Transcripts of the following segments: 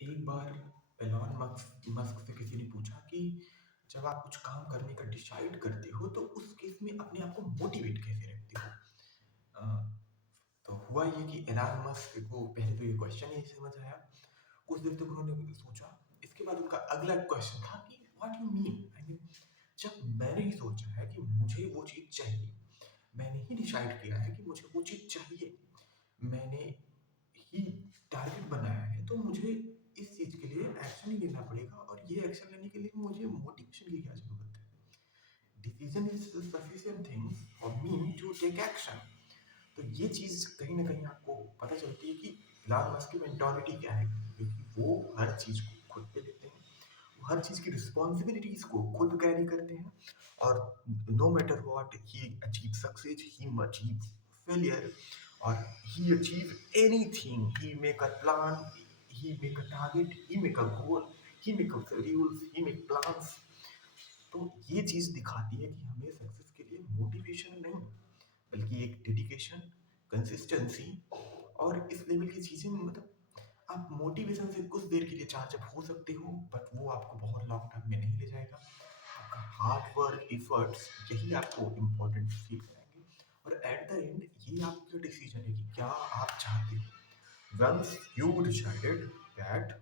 एक बार Elon Musk Musk से किसी ने पूछा कि जब आप कुछ काम करने का डिसाइड करते हो तो उस केस में अपने आप को मोटिवेट कैसे रखते हो। अ, तो हुआ ये कि एलॉन मस्क को पहले तो ये क्वेश्चन ही समझ आया। कुछ देर तक उन्होंने सोचा। इसके बाद उनका अगला क्वेश्चन था कि what you mean, I mean जब मैंने ही सोचा है कि मुझे वो चीज़ चाहिए, मैंने ही डिसाइड किया है कि मुझे वो चीज़ चाहिए, मैंने ही टारगेट बनाया है, तो मुझे इस चीज़ के लिए एक्शन ही लेना पड़ेगा और ये एक्शन लेने के लिए मुझे मोटिवेशन की क्या ज़रूरत है? Decision is sufficient thing for me to take action. तो ये चीज़ कहीं न कहीं आपको पता चलती है कि इलॉन मस्क की मेंटालिटी क्या है, क्योंकि वो हर चीज़ को खुद पे लेते हैं, वो हर चीज़ की रिस्पॉन्सिबिलिटीज़ को खुद कैरी करते हैं और no matter what he achieve success, he achieve failure or he achieve anything, he make a plan, he make a target, he make a goal, he make a schedules, he make plans। तो ये चीज़ दिखाती है कि हमें success के लिए motivation नहीं, बल्कि एक डेडिकेशन, कंसिस्टेंसी और इस लेवल की चीज़ें, मतलब आप मोटिवेशन से कुछ देर के लिए चार्ज अप हो सकते हो, बट वो आपको बहुत लॉन्ग टर्म में नहीं ले जाएगा। आपका हार्ड वर्क, एफर्ट्स यही आपको इम्पोर्टेंट फील कराएंगे और एट द एंड ये आपका डिसीजन है कि क्या आप चाहते हो। Once you decided that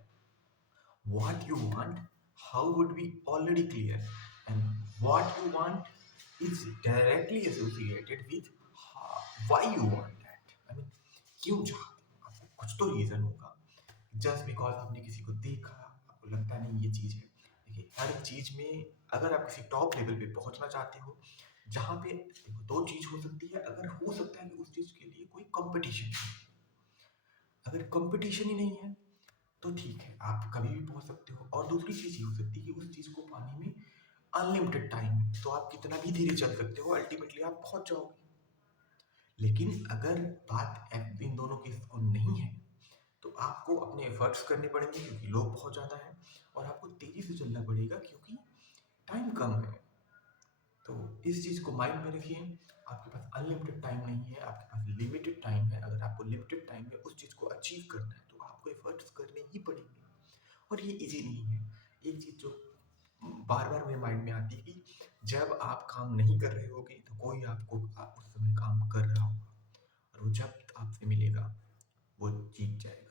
what you want, how would be already clear, and what you want is directly associated with why you want that. I mean, क्यों चाहते हो, आपको कुछ तो रीजन होगा। जस्ट बिकॉज आपने किसी को देखा, आपको लगता नहीं ये चीज़ है। देखिए, हर चीज़ में अगर आप किसी टॉप लेवल पे पहुंचना चाहते हो, जहाँ पे देखो दो चीज़ हो सकती है। अगर हो सकता है कि उस चीज़ के लिए कोई कंपटीशन है, अगर कंपटीशन ही नहीं है तो ठीक है, आप कभी भी पहुंच सकते हो। और दूसरी चीज़ ये हो सकती है कि उस चीज़ को पाने में अनलिमिटेड टाइम है, तो आप कितना भी धीरे चल सकते हो, अल्टीमेटली आप पहुंच जाओगे। लेकिन अगर बात इन दोनों केस को नहीं है, तो आपको अपने एफर्ट्स करने पड़ेंगे क्योंकि लोग बहुत ज़्यादा है, और आपको तेज़ी से चलना पड़ेगा क्योंकि टाइम कम है। तो इस चीज़ को माइंड में रखिए। आपके पास अनलिमिटेड टाइम नहीं है, आपके पास लिमिटेड टाइम है। अगर आपको लिमिटेड टाइम में उस चीज़ को अचीव करना है तो आपको एफर्ट्स करने ही पड़ेंगे, और ये इजी नहीं है। एक चीज़ जो बार बार मेरे माइंड में आती है कि जब आप काम नहीं कर रहे होगे तो कोई आपको आप उस समय काम कर रहा होगा, और वो जब आपसे मिलेगा वो जीत जाएगा।